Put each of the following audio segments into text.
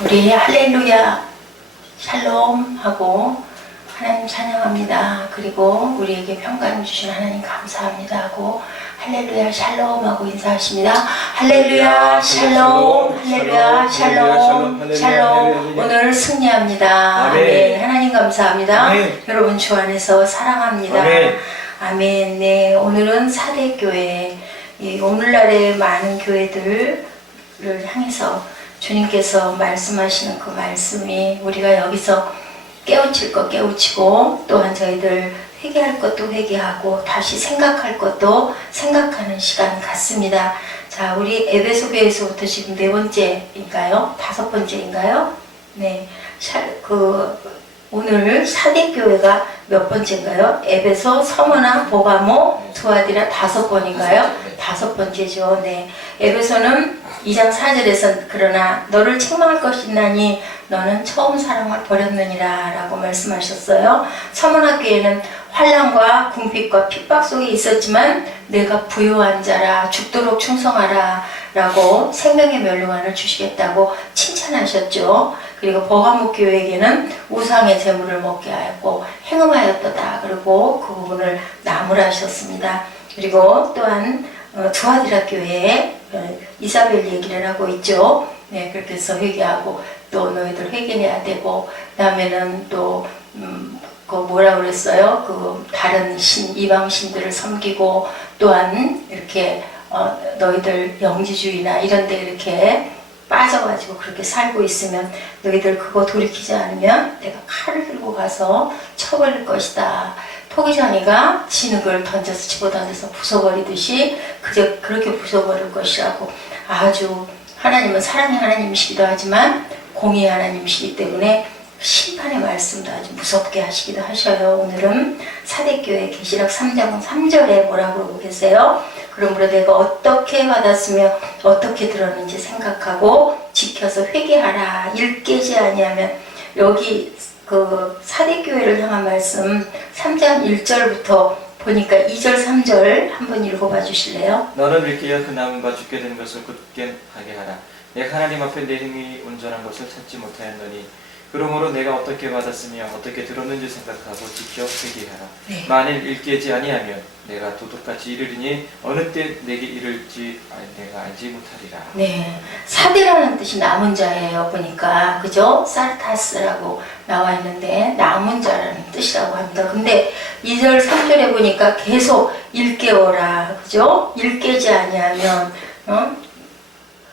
우리 할렐루야 샬롬 하고 하나님 찬양합니다. 그리고 우리에게 평강 주신 하나님 감사합니다 하고 할렐루야 샬롬 하고 인사하십니다. 할렐루야 샬롬, 할렐루야 샬롬, 샬롬. 오늘 승리합니다. 아멘. 하나님 감사합니다. 아멘. 여러분 주 안에서 사랑합니다. 아멘. 아멘. 네, 오늘은 사대교회, 오늘날의 많은 교회들을 향해서 주님께서 말씀하시는 그 말씀이 우리가 여기서 깨우칠 것 깨우치고, 또한 저희들 회개할 것도 회개하고 다시 생각할 것도 생각하는 시간 같습니다. 자, 우리 에베소 교회에서부터 지금 4번째인가요? 5번째인가요? 네, 오늘 사대교회가 몇 번째인가요? 에베소, 서머나, 보가모, 두아디라 5번인가요? 5번째죠. 네, 에베소는 2장 4절에서 그러나 너를 책망할 것이 있나니 너는 처음 사랑을 버렸느니라 라고 말씀하셨어요. 서문학교에는 환난과 궁핍과 핍박 속에 있었지만 내가 부요한 자라 죽도록 충성하라 라고 생명의 멸류관을 주시겠다고 칭찬하셨죠. 그리고 버가모 교회에게는 우상의 제물을 먹게 하였고 행음하였도다. 그리고 그 부분을 나무라셨습니다. 그리고 또한 두아디라 교회에 이사벨 얘기를 하고 있죠. 네, 그렇게 해서 회개하고 또 너희들 회개해야 되고, 그 다음에는 또 그 뭐라 그랬어요? 그 다른 이방 신들을 섬기고, 또한 이렇게 너희들 영지주의나 이런 데 이렇게 빠져가지고 그렇게 살고 있으면 너희들 그거 돌이키지 않으면 내가 칼을 들고 가서 쳐버릴 것이다. 토기장이가 진흙을 던져서 집어던져서 부숴버리듯이 그렇게 부숴버릴 것이라고. 아주 하나님은 사랑의 하나님이시기도 하지만 공의의 하나님이시기 때문에 심판의 말씀도 아주 무섭게 하시기도 하셔요. 오늘은 사대교회 계시록 3장 3절에 뭐라고 그러고 계세요? 그러므로 내가 어떻게 받았으며 어떻게 들었는지 생각하고 지켜서 회개하라. 일 깨지 아니하면, 여기 그 사대교회를 향한 말씀 3장 1절부터 보니까 2절 3절 한번 읽어봐 주실래요? 너는 일깨어 그 남은 죽게 된 것을 굳게 하게 하라. 내가 하나님 앞에 내 힘이 온전한 것을 찾지 못하였노니 그러므로 내가 어떻게 받았으며 어떻게 들었는지 생각하고 지켜 회개하라. 네. 만일 일깨지 아니하면 내가 도둑같이 이르리니 어느 때 내게 이를지 내가 알지 못하리라. 네, 사대라는 뜻이 남은 자예요. 보니까 그죠? 사르타스라고 나와 있는데 남은 자라는 뜻이라고 합니다. 근데 2절 3절에 보니까 계속 일깨워라, 그죠? 일깨지 아니하면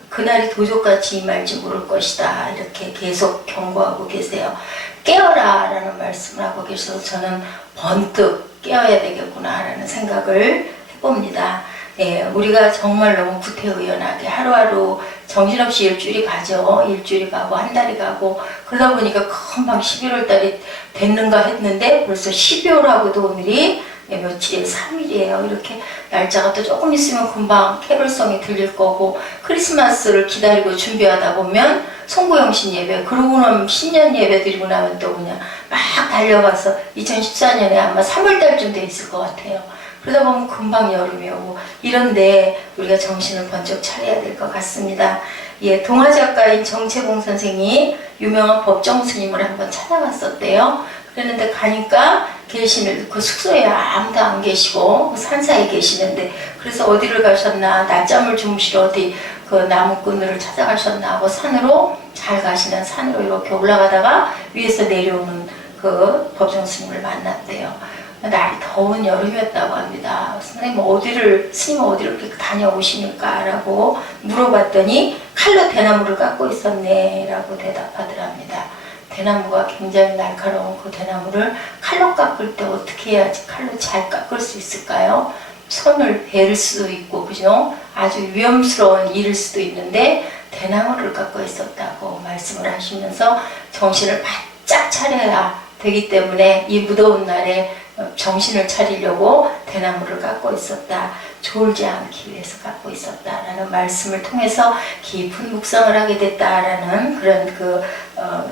그날이 도적같이 임할지 모를 것이다. 이렇게 계속 경고하고 계세요. 깨어라 라는 말씀을 하고 계셔서 저는 번뜩 깨어야 되겠구나 라는 생각을 해봅니다. 예, 우리가 정말 너무 구태의연하게 하루하루 정신없이 일주일이 가죠. 일주일이 가고 한 달이 가고 그러다 보니까 금방 11월 달이 됐는가 했는데 벌써 12월하고도 오늘이 며칠이에요? 3일이에요. 이렇게 날짜가 또 조금 있으면 금방 캐롤성이 들릴 거고, 크리스마스를 기다리고 준비하다 보면 송구영신 예배, 그러고 나면 신년 예배 드리고 나면 또 그냥 막 달려가서 2014년에 아마 3월달쯤 돼 있을 것 같아요. 그러다 보면 금방 여름이 오고 이런데 우리가 정신을 번쩍 차려야 될 것 같습니다. 예, 동화 작가인 정채봉 선생이 유명한 법정 스님을 한번 찾아갔었대요. 그랬는데 가니까 계시는 그 숙소에 아무도 안 계시고 산사에 계시는데, 그래서 어디를 가셨나, 낮잠을 주무시러 어디 그 나무꾼을 찾아가셨나 하고 산으로, 잘 가시는 산으로 이렇게 올라가다가 위에서 내려오는 그 법정 스님을 만났대요. 날이 더운 여름이었다고 합니다. 스님 어디를 이렇게 다녀오십니까? 라고 물어봤더니 칼로 대나무를 깎고 있었네 라고 대답하더랍니다. 대나무가 굉장히 날카로운 그 대나무를 칼로 깎을 때 어떻게 해야지 칼로 잘 깎을 수 있을까요? 손을 베를 수도 있고, 그죠? 아주 위험스러운 일일 수도 있는데 대나무를 깎고 있었다고 말씀을 하시면서 정신을 바짝 차려야 되기 때문에 이 무더운 날에 정신을 차리려고 대나무를 깎고 있었다. 졸지 않기 위해서 깎고 있었다라는 말씀을 통해서 깊은 묵상을 하게 됐다라는 그런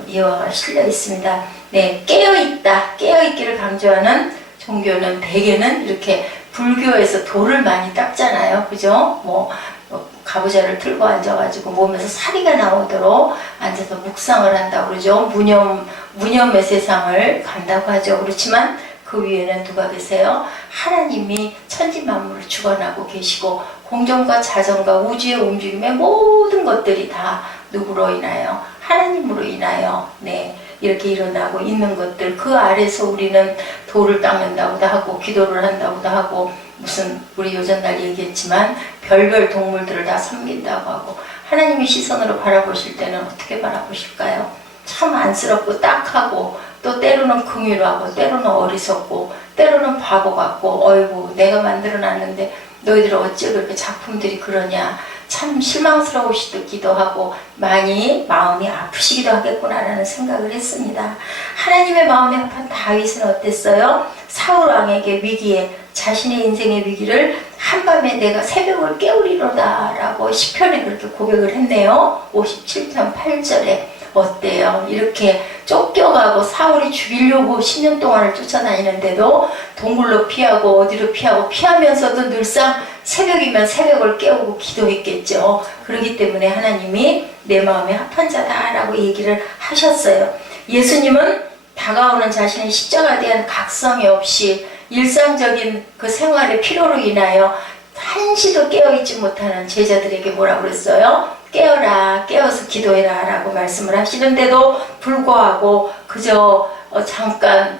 예화가 실려 있습니다. 네, 깨어있기를 강조하는 종교는 대개는 이렇게 불교에서 돌을 많이 닦잖아요. 그죠? 가부좌를 들고 앉아가지고 몸에서 사리가 나오도록 앉아서 묵상을 한다고 그러죠. 무념의 세상을 간다고 하죠. 그렇지만 그 위에는 누가 계세요? 하나님이 천지 만물을 주관하고 계시고 공정과 자정과 우주의 움직임의 모든 것들이 다 누구로 인하여? 하나님으로 인하여 이렇게 일어나고 있는 것들, 그 아래서 우리는 돌을 닦는다고도 하고 기도를 한다고도 하고 무슨 우리 요전날 얘기했지만 별별 동물들을 다 섬긴다고 하고 하나님이 시선으로 바라보실 때는 어떻게 바라보실까요? 참 안쓰럽고 딱하고 또 때로는 긍휼하고 때로는 어리석고 때로는 바보 같고 어이구 내가 만들어놨는데 너희들 어찌 그렇게 작품들이 그러냐 참 실망스러우시기도 하고 많이 마음이 아프시기도 하겠구나라는 생각을 했습니다. 하나님의 마음에 합한 다윗은 어땠어요? 사울 왕에게 위기에 자신의 인생의 위기를 한밤에 내가 새벽을 깨우리로다 라고 시편에 그렇게 고백을 했네요. 57편 8절에 어때요? 이렇게 쫓겨가고 사울이 죽이려고 10년 동안을 쫓아다니는데도 동굴로 피하고 어디로 피하고 피하면서도 늘상 새벽이면 새벽을 깨우고 기도했겠죠. 그렇기 때문에 하나님이 내 마음에 합한 자다라고 얘기를 하셨어요. 예수님은 다가오는 자신의 십자가에 대한 각성이 없이 일상적인 그 생활의 피로로 인하여 한시도 깨어있지 못하는 제자들에게 뭐라고 그랬어요? 깨어라, 깨어서 기도해라 라고 말씀을 하시는데도 불구하고 그저 잠깐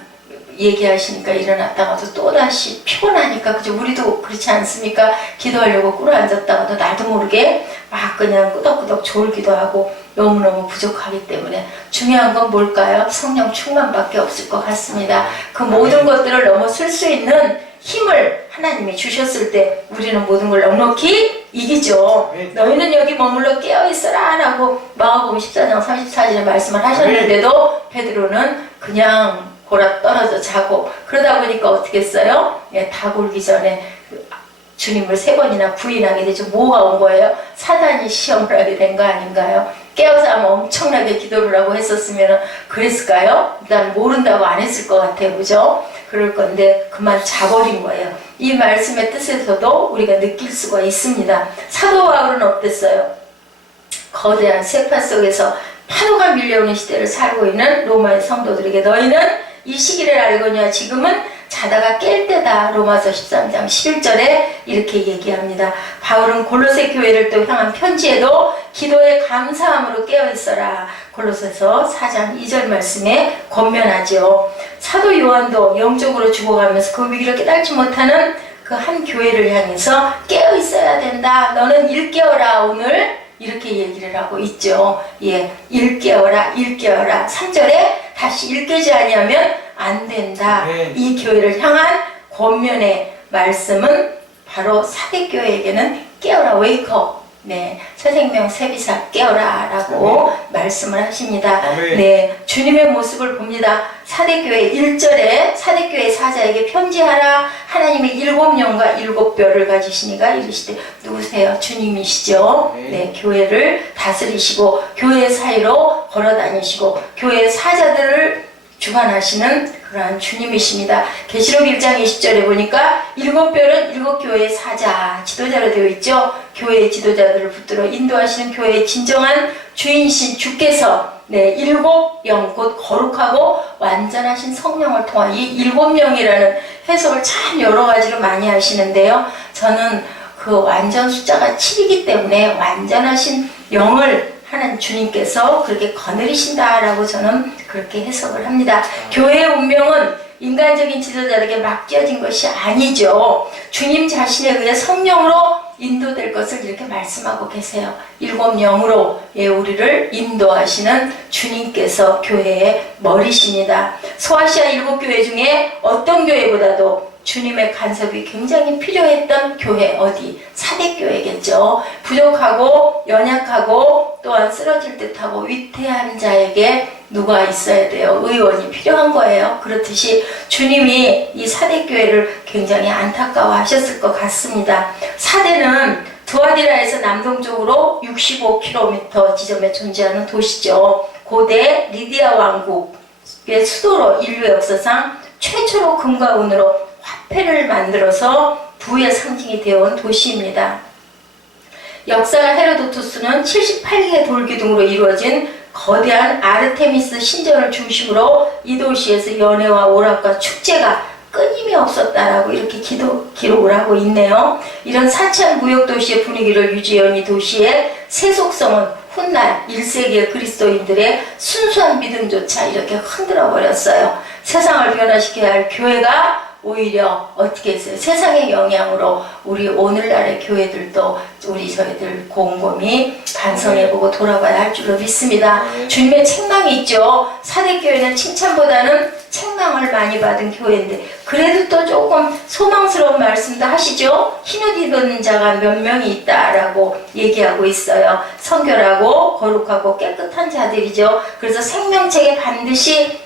얘기하시니까 일어났다가도 또다시 피곤하니까 그저 우리도 그렇지 않습니까? 기도하려고 꿇어앉았다가도 나도 모르게 막 그냥 끄덕끄덕 졸기도 하고 너무너무 부족하기 때문에 중요한 건 뭘까요? 성령 충만밖에 없을 것 같습니다. 그 모든 것들을 넘어설 수 있는 힘을 하나님이 주셨을 때 우리는 모든 걸 넉넉히 이기죠. 너희는 여기 머물러 깨어있어라 라고 마가복음 14장 34절에 말씀을 하셨는데도 베드로는 그냥 골아 떨어져 자고 그러다 보니까 어떻게 했어요? 다 굴기 전에 주님을 3번이나 부인하게 되죠. 뭐가 온 거예요? 사단이 시험을 하게 된 거 아닌가요? 깨어서 아마 엄청나게 기도를 하고 했었으면 그랬을까요? 일단 모른다고 안 했을 것 같아요. 그죠? 그럴 건데 그만 자버린 거예요. 이 말씀의 뜻에서도 우리가 느낄 수가 있습니다. 사도 바울은 어땠어요? 거대한 쇠파 속에서 파도가 밀려오는 시대를 살고 있는 로마의 성도들에게 너희는 이 시기를 알거니와 지금은 자다가 깰 때다. 로마서 13장 11절에 이렇게 얘기합니다. 바울은 골로새 교회를 또 향한 편지에도 기도에 감사함으로 깨어있어라. 골로새서 4장 2절 말씀에 권면하죠. 사도 요한도 영적으로 죽어가면서 그 위기를 깨닫지 못하는 그 한 교회를 향해서 깨어있어야 된다. 너는 일깨어라 오늘. 이렇게 얘기를 하고 있죠. 일깨어라, 일깨어라. 3절에 다시 일깨지 아니하면 안 된다. 이 교회를 향한 권면의 말씀은 바로 사대교회에게는 깨어라, 웨이크업. 새 생명 세비사 깨어라 라고 말씀을 하십니다. 주님의 모습을 봅니다. 사대교회 1절에 사대교회 사자에게 편지하라. 하나님의 7영과 7뼈를 가지시니가 이르시되 누구세요? 주님이시죠. 교회를 다스리시고 교회 사이로 걸어다니시고 교회 사자들을 주관하시는 그러한 주님이십니다. 계시록 1장 20절에 보니까 7뼈는 7교회의 사자, 지도자로 되어 있죠. 교회의 지도자들을 붙들어 인도하시는 교회의 진정한 주인이신 주께서 7영 곧 거룩하고 완전하신 성령을 통한 이 7영이라는 해석을 참 여러 가지로 많이 하시는데요. 저는 그 완전 숫자가 7이기 때문에 완전하신 영을 하나님 주님께서 그렇게 거느리신다라고 저는 그렇게 해석을 합니다. 교회의 운명은 인간적인 지도자에게 맡겨진 것이 아니죠. 주님 자신에 의해 성령으로 인도될 것을 이렇게 말씀하고 계세요. 7영으로 우리를 인도하시는 주님께서 교회의 머리십니다. 소아시아 7교회 중에 어떤 교회보다도 주님의 간섭이 굉장히 필요했던 교회 어디? 사대교회겠죠. 부족하고 연약하고 또한 쓰러질 듯하고 위태한 자에게 누가 있어야 돼요? 의원이 필요한 거예요. 그렇듯이 주님이 이 사대교회를 굉장히 안타까워하셨을 것 같습니다. 사대는 두아디라에서 남동쪽으로 65km 지점에 존재하는 도시죠. 고대 리디아 왕국의 수도로 인류 역사상 최초로 금과 은으로 화폐를 만들어서 부의 상징이 되어온 도시입니다. 역사가 헤로도투스는 78개의 돌기둥으로 이루어진 거대한 아르테미스 신전을 중심으로 이 도시에서 연회와 오락과 축제가 끊임이 없었다라고 이렇게 기록을 하고 있네요. 이런 사치한 무역도시의 분위기를 유지해온 이 도시의 세속성은 훗날 1세기의 그리스도인들의 순수한 믿음조차 이렇게 흔들어 버렸어요. 세상을 변화시켜야 할 교회가 오히려 어떻게 했어요? 세상의 영향으로 우리 오늘날의 교회들도 우리 저희들 곰곰이 반성해보고 돌아봐야 할 줄로 믿습니다. 주님의 책망이 있죠. 사대교회는 칭찬보다는 책망을 많이 받은 교회인데 그래도 또 조금 소망스러운 말씀도 하시죠. 흰옷 입은 자가 몇 명이 있다라고 얘기하고 있어요. 성결하고 거룩하고 깨끗한 자들이죠. 그래서 생명책에 반드시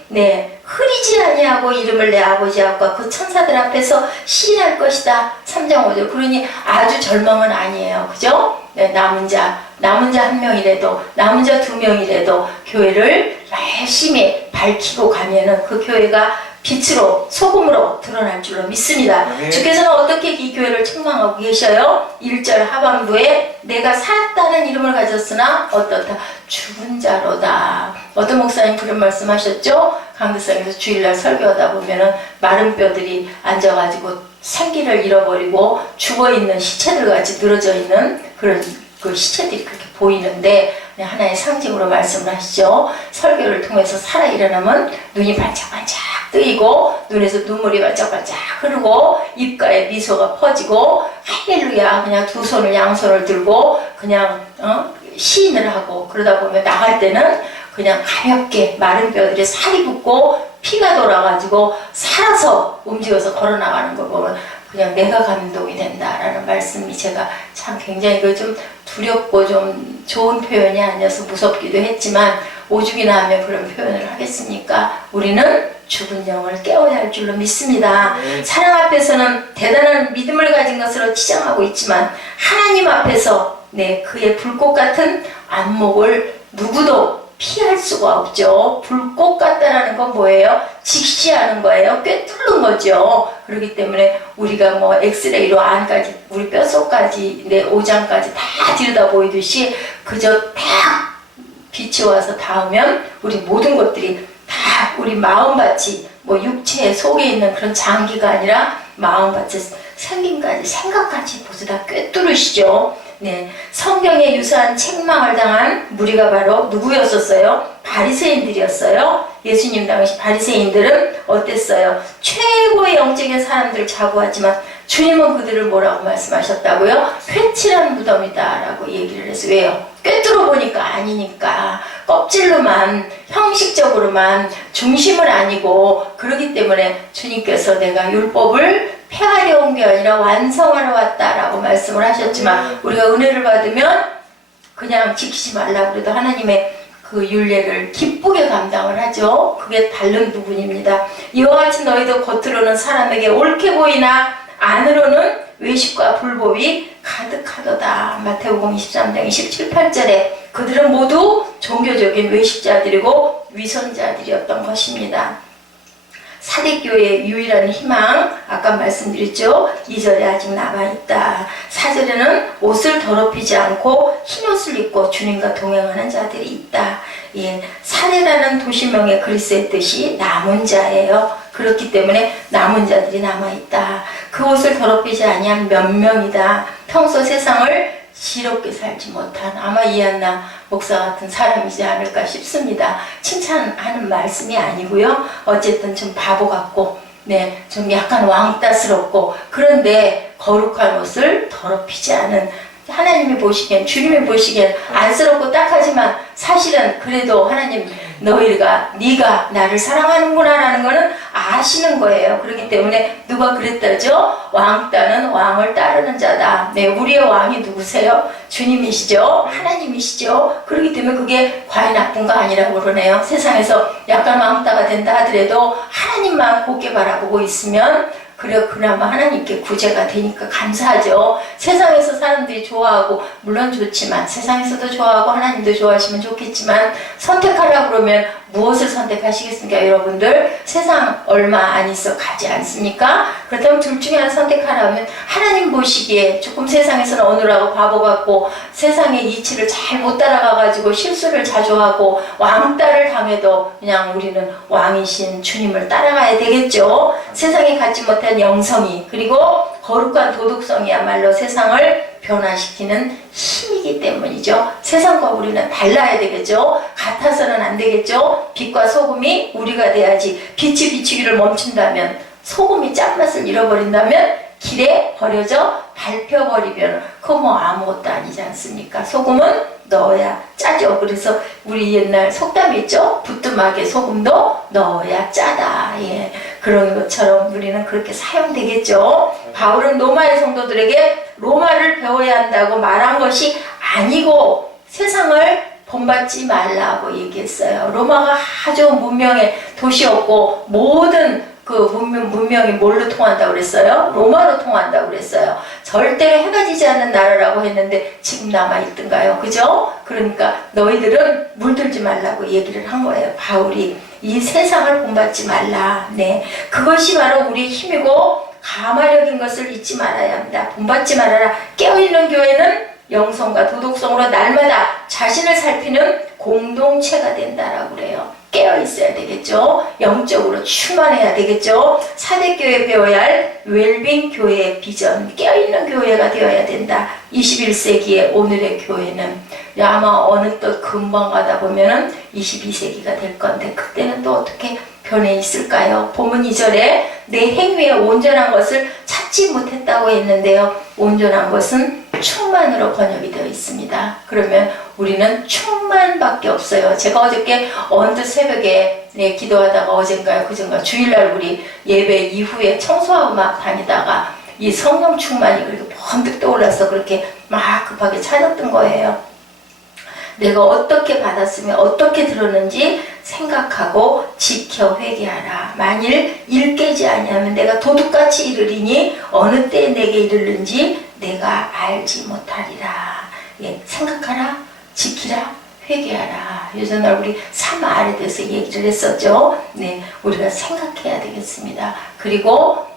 흐리지 아니하고 이름을 내 아버지 앞과 그 천사들 앞에서 시인할 것이다. 3장 5절. 그러니 아주 절망은 아니에요. 그죠? 남은 자 한 명이라도, 남은 자 2명이라도 교회를 열심히 밝히고 가면은 그 교회가 빛으로, 소금으로 드러날 줄로 믿습니다. 주께서는 어떻게 이 교회를 책망하고 계셔요? 1절 하반부에 내가 살았다는 이름을 가졌으나 어떻다? 죽은 자로다. 어떤 목사님 그런 말씀하셨죠? 강대상에서 주일날 설교하다 보면은 마른 뼈들이 앉아가지고 생기를 잃어버리고 죽어있는 시체들 같이 늘어져 있는 그런 그 시체들이 그렇게 보이는데 하나의 상징으로 말씀을 하시죠. 설교를 통해서 살아 일어나면 눈이 반짝반짝 뜨이고 눈에서 눈물이 반짝반짝 흐르고 입가에 미소가 퍼지고 할렐루야 그냥 두 손을 양손을 들고 그냥 시인을 하고 그러다 보면 나갈 때는 그냥 가볍게 마른 뼈들이 살이 붙고 피가 돌아가지고 살아서 움직여서 걸어나가는 걸 보면 그냥 내가 감동이 된다라는 말씀이 제가 참 굉장히 좀 두렵고 좀 좋은 표현이 아니어서 무섭기도 했지만 오죽이나 하면 그런 표현을 하겠습니까? 우리는 죽은 영을 깨워야 할 줄로 믿습니다. 사랑 앞에서는 대단한 믿음을 가진 것으로 치장하고 있지만 하나님 앞에서 그의 불꽃 같은 안목을 누구도 피할 수가 없죠. 불꽃 같다라는 건 뭐예요? 직시하는 거예요. 꿰뚫는 거죠. 그렇기 때문에 우리가 뭐 엑스레이로 안까지 우리 뼛속까지 내 오장까지 다 들여다 보이듯이 그저 딱 빛이 와서 닿으면 우리 모든 것들이 다 우리 마음밭이 뭐 육체 속에 있는 그런 장기가 아니라 마음밭의 생김까지 생각까지 모두 다 꿰뚫으시죠. 성경에 유사한 책망을 당한 무리가 바로 누구였었어요? 바리새인들이었어요. 예수님 당시 바리새인들은 어땠어요? 최고의 영적인 사람들 자부하지만 주님은 그들을 뭐라고 말씀하셨다고요? 회칠한 무덤이다 라고 얘기를 해서 왜요? 꿰뚫어 보니까 아니니까 껍질로만 형식적으로만 중심은 아니고 그렇기 때문에 주님께서 내가 율법을 폐하려 온 게 아니라 완성하러 왔다라고 말씀을 하셨지만 우리가 은혜를 받으면 그냥 지키지 말라고 그래도 하나님의 그 율례를 기쁘게 감당을 하죠. 그게 다른 부분입니다. 이와 같이 너희도 겉으로는 사람에게 옳게 보이나 안으로는 외식과 불법이 가득하도다. 마태복음 23장 27, 8절에 그들은 모두 종교적인 외식자들이고 위선자들이었던 것입니다. 사대교회의 유일한 희망 아까 말씀드렸죠. 2절에 아직 남아있다. 4절에는 옷을 더럽히지 않고 흰옷을 입고 주님과 동행하는 자들이 있다. 사대라는 도시명의 그리스의 뜻이 남은 자예요. 그렇기 때문에 남은 자들이 남아있다. 그 옷을 더럽히지 아니한 몇 명이다. 평소 세상을 지롭게 살지 못한 아마 이한나 목사 같은 사람이지 않을까 싶습니다. 칭찬하는 말씀이 아니고요. 어쨌든 좀 바보 같고 좀 약간 왕따스럽고 그런데 거룩한 옷을 더럽히지 않은 하나님이 보시기엔 주님이 보시기엔 안쓰럽고 딱하지만 사실은 그래도 하나님 네가 나를 사랑하는구나 라는 거는 아시는 거예요. 그렇기 때문에 누가 그랬다죠? 왕따는 왕을 따르는 자다. 우리의 왕이 누구세요? 주님이시죠? 하나님이시죠? 그렇기 때문에 그게 과연 나쁜 거 아니라고 그러네요. 세상에서 약간 왕따가 된다 하더라도 하나님만 곱게 바라보고 있으면 그래 그나마 하나님께 구제가 되니까 감사하죠. 세상에서 사람들이 좋아하고 물론 좋지만 세상에서도 좋아하고 하나님도 좋아하시면 좋겠지만 선택하라 그러면 무엇을 선택하시겠습니까? 여러분들 세상 얼마 안 있어 가지 않습니까? 그렇다면 둘 중에 하나 선택하라면 하나님 보시기에 조금 세상에서는 어느라고 바보 같고 세상의 이치를 잘 못 따라가가지고 실수를 자주 하고 왕따를 당해도 그냥 우리는 왕이신 주님을 따라가야 되겠죠. 세상에 갖지 못한 영성이 그리고 거룩한 도덕성이야말로 세상을 변화시키는 힘이기 때문이죠. 세상과 우리는 달라야 되겠죠. 같아서는 안 되겠죠. 빛과 소금이 우리가 돼야지. 빛이 비추기를 멈춘다면, 소금이 짠맛을 잃어버린다면, 길에 버려져 밟혀버리면 그거 뭐 아무것도 아니지 않습니까? 소금은 넣어야 짜죠. 그래서 우리 옛날 속담이 있죠. 부뚜막에 소금도 넣어야 짜다. 예, 그런 것처럼 우리는 그렇게 사용되겠죠. 바울은 로마의 성도들에게 로마를 배워야 한다고 말한 것이 아니고 세상을 본받지 말라고 얘기했어요. 로마가 아주 문명의 도시였고 모든 그 문명이 뭘로 통한다고 그랬어요? 로마로 통한다고 그랬어요. 절대로 해가 지지 않는 나라라고 했는데 지금 남아있던가요? 그죠? 그러니까 너희들은 물들지 말라고 얘기를 한 거예요. 바울이 이 세상을 본받지 말라. 네, 그것이 바로 우리의 힘이고 가마력인 것을 잊지 말아야 합니다. 본받지 말아라. 깨어있는 교회는 영성과 도덕성으로 날마다 자신을 살피는 공동체가 된다라고 그래요. 깨어있어야 되겠죠. 영적으로 충만해야 되겠죠. 사대교회 배워야 할 웰빙 교회의 비전, 깨어있는 교회가 되어야 된다. 21세기의 오늘의 교회는 아마 어느 또 금방 가다 보면은 22세기가 될 건데 그때는 또 어떻게 변해 있을까요? 본문 2절에 내 행위에 온전한 것을 찾지 못했다고 했는데요. 온전한 것은 충만으로 번역이 되어 있습니다. 그러면 우리는 충만밖에 없어요. 제가 어저께 언뜻 새벽에 기도하다가 어젠가요 그젠가 주일날 우리 예배 이후에 청소하고 막 다니다가 이 성령 충만이 그렇게 번뜩 떠올라서 그렇게 막 급하게 찾았던 거예요. 내가 어떻게 받았으면 어떻게 들었는지 생각하고 지켜 회개하라. 만일 일 깨지 아니하면 내가 도둑같이 이르리니 어느 때에 내게 이르는지 내가 알지 못하리라. 예, 생각하라, 지키라, 회개하라. 요즘날 우리 삶 아래 대해서 얘기를 했었죠. 네, 우리가 생각해야 되겠습니다. 그리고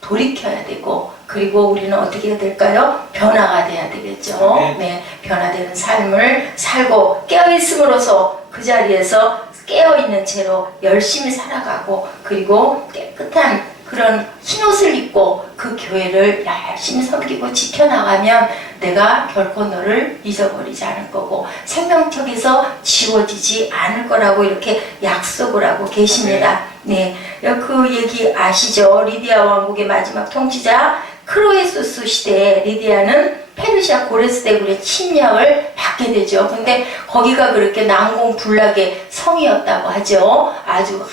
돌이켜야 되고 그리고 우리는 어떻게 해야 될까요? 변화가 돼야 되겠죠. 네, 변화되는 삶을 살고 깨어있음으로써 그 자리에서 깨어있는 채로 열심히 살아가고 그리고 깨끗한 그런 흰옷을 입고 그 교회를 열심히 섬기고 지켜나가면 내가 결코 너를 잊어버리지 않을 거고 생명책에서 지워지지 않을 거라고 이렇게 약속을 하고 계십니다. 네, 그 얘기 아시죠? 리디아 왕국의 마지막 통치자 크로에수스 시대에 리디아는 페르시아 고레스 대군의 침략을 받게 되죠. 근데 거기가 그렇게 난공불락의 성이었다고 하죠. 아주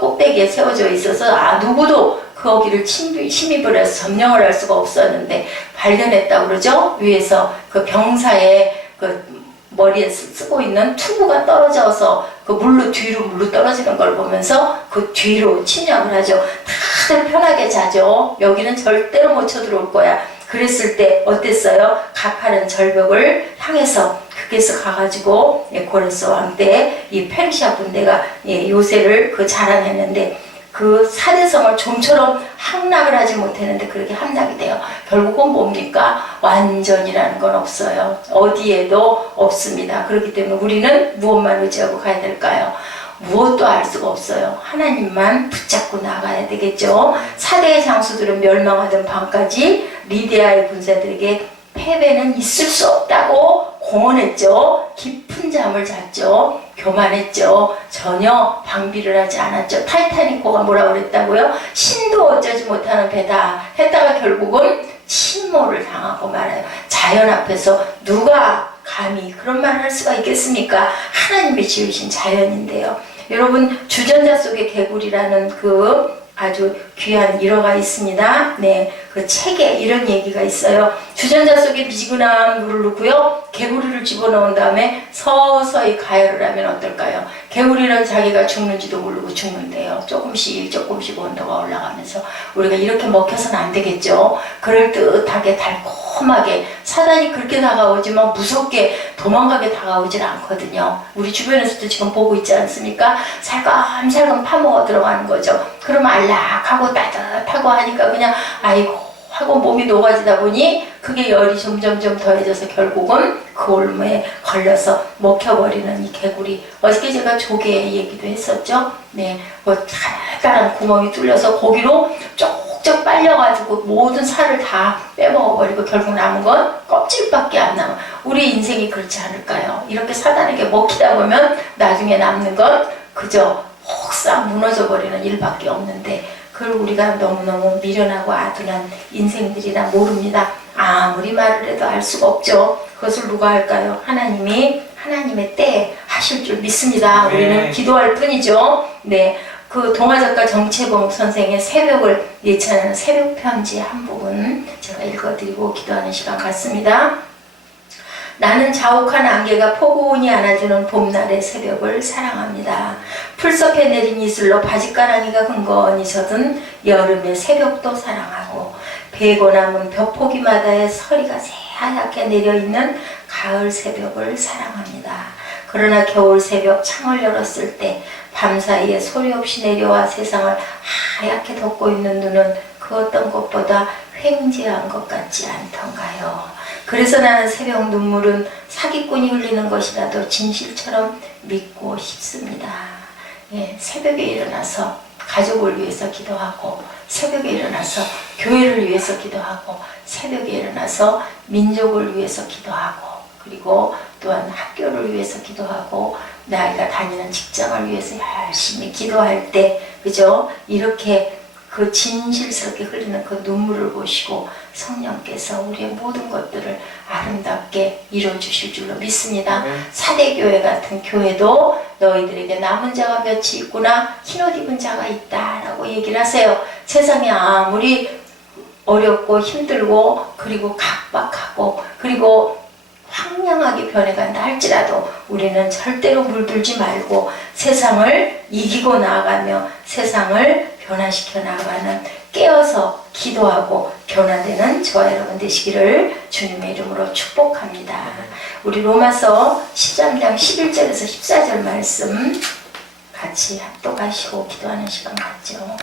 꼭대기에 세워져 있어서 누구도 거기를 침입을 해서 점령을 할 수가 없었는데 발견했다고 그러죠. 위에서 그 병사의 그 머리에 쓰고 있는 투구가 떨어져서 그 물로 떨어지는 걸 보면서 그 뒤로 침략을 하죠. 다들 편하게 자죠. 여기는 절대로 못 쳐들어올 거야. 그랬을 때 어땠어요? 가파른 절벽을 향해서 그게서 가가지고 고레스 왕 때 이 페르시아 군대가 요새를 자랑했는데 그 사대성을 좀처럼 함락을 하지 못했는데 그렇게 함락이 돼요. 결국은 뭡니까? 완전이라는 건 없어요. 어디에도 없습니다. 그렇기 때문에 우리는 무엇만 의지하고 가야 될까요? 무엇도 알 수가 없어요. 하나님만 붙잡고 나가야 되겠죠. 사대의 장수들은 멸망하던 밤까지 리디아의 군사들에게 패배는 있을 수 없다고 공언했죠. 깊은 잠을 잤죠. 교만했죠. 전혀 방비를 하지 않았죠. 타이타닉호가 뭐라고 그랬다고요? 신도 어쩌지 못하는 배다 했다가 결국은 침몰을 당하고 말아요. 자연 앞에서 누가 감히 그런 말을 할 수가 있겠습니까? 하나님이 지으신 자연인데요. 여러분 주전자 속의 개구리라는 그 아주 귀한 일화가 있습니다. 네, 그 책에 이런 얘기가 있어요. 주전자 속에 미지근한 물을 넣고요, 개구리를 집어넣은 다음에 서서히 가열을 하면 어떨까요? 개구리는 자기가 죽는지도 모르고 죽는데요. 조금씩 조금씩 온도가 올라가면서 우리가 이렇게 먹혀서는 안 되겠죠. 그럴듯하게 달콤하게, 사단이 그렇게 다가오지만 무섭게 도망가게 다가오질 않거든요. 우리 주변에서도 지금 보고 있지 않습니까? 살금살금 파먹어 들어가는 거죠. 그러면 안락하고 따뜻하고 하니까 그냥 아이고 하고 몸이 녹아지다 보니 그게 열이 점점점 더해져서 결국은 그 올무에 걸려서 먹혀버리는 이 개구리. 어저께 제가 조개 얘기도 했었죠. 네, 뭐 달달한 구멍이 뚫려서 거기로 쪽쪽 빨려가지고 모든 살을 다 빼먹어버리고 결국 남은 건 껍질밖에 안 남아. 우리 인생이 그렇지 않을까요? 이렇게 사단에게 먹히다 보면 나중에 남는 건 그저 혹 무너져버리는 일밖에 없는데, 그걸 우리가 너무너무 미련하고 아둔한 인생들이라 모릅니다. 아무리 말을 해도 알 수가 없죠. 그것을 누가 할까요? 하나님이 하나님의 때에 하실 줄 믿습니다. 네. 우리는 기도할 뿐이죠. 네, 그 동화작가 정채봉 선생의 새벽을 예찬하는 새벽 편지 한 부분 제가 읽어드리고 기도하는 시간 갖습니다. 나는 자욱한 안개가 포근히 안아주는 봄날의 새벽을 사랑합니다. 풀숲에 내린 이슬로 바짓가랑이가 근거니 젖은 여름의 새벽도 사랑하고, 베고 남은 벼포기마다의 서리가 새하얗게 내려있는 가을 새벽을 사랑합니다. 그러나 겨울 새벽 창을 열었을 때 밤사이에 소리 없이 내려와 세상을 하얗게 덮고 있는 눈은 그 어떤 것보다 횡재한 것 같지 않던가요? 그래서 나는 새벽 눈물은 사기꾼이 흘리는 것이라도 진실처럼 믿고 싶습니다. 예, 새벽에 일어나서 가족을 위해서 기도하고, 새벽에 일어나서 교회를 위해서 기도하고, 새벽에 일어나서 민족을 위해서 기도하고, 그리고 또한 학교를 위해서 기도하고, 나이가 다니는 직장을 위해서 열심히 기도할 때, 그죠? 이렇게 그 진실스럽게 흐르는 그 눈물을 보시고 성령께서 우리의 모든 것들을 아름답게 이루어주실 줄로 믿습니다. 사대교회 같은 교회도 너희들에게 남은 자가 몇이 있구나, 흰옷 입은 자가 있다라고 얘기를 하세요. 세상이 아무리 어렵고 힘들고 그리고 각박하고 그리고 황량하게 변해간다 할지라도 우리는 절대로 물들지 말고 세상을 이기고 나아가며 세상을 변화시켜 나가는, 깨어서 기도하고 변화되는 저와 여러분 되시기를 주님의 이름으로 축복합니다. 우리 로마서 13장 11절에서 14절 말씀 같이 합독하시고 기도하는 시간 갖죠.